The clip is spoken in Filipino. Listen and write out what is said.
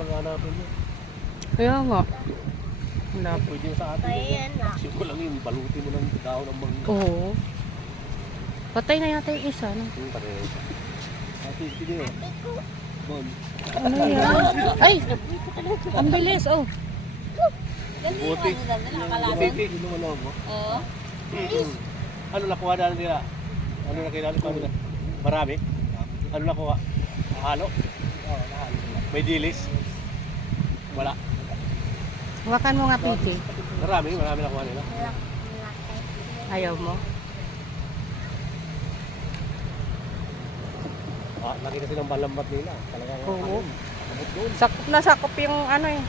lang hanapin mo. Kaya nga. Wala po. Pwede mo sa atin. Ayan na. Siguro lang yun, balutin mo ng dahon ng mangga. Oo. Patay na yata yung isa, no? Yung pare. Ate, hindi eh. Bon. Ano yan? Ay! Ang bilis, oh. Buti. Buti, hindi mo alam mo. Oo. Ano nakuha na nila? Ano na kailangan ko nila? Marami? Ano nakuha? Halo? Oo, nahalo. May dilis? Wala. Hawakan mo nga, Piki. Marami nakuha nila. Ayaw mo. Ah, nakita silang balambat nila. Talagang Oo. abot doon. Sakop na sakop yung ano eh.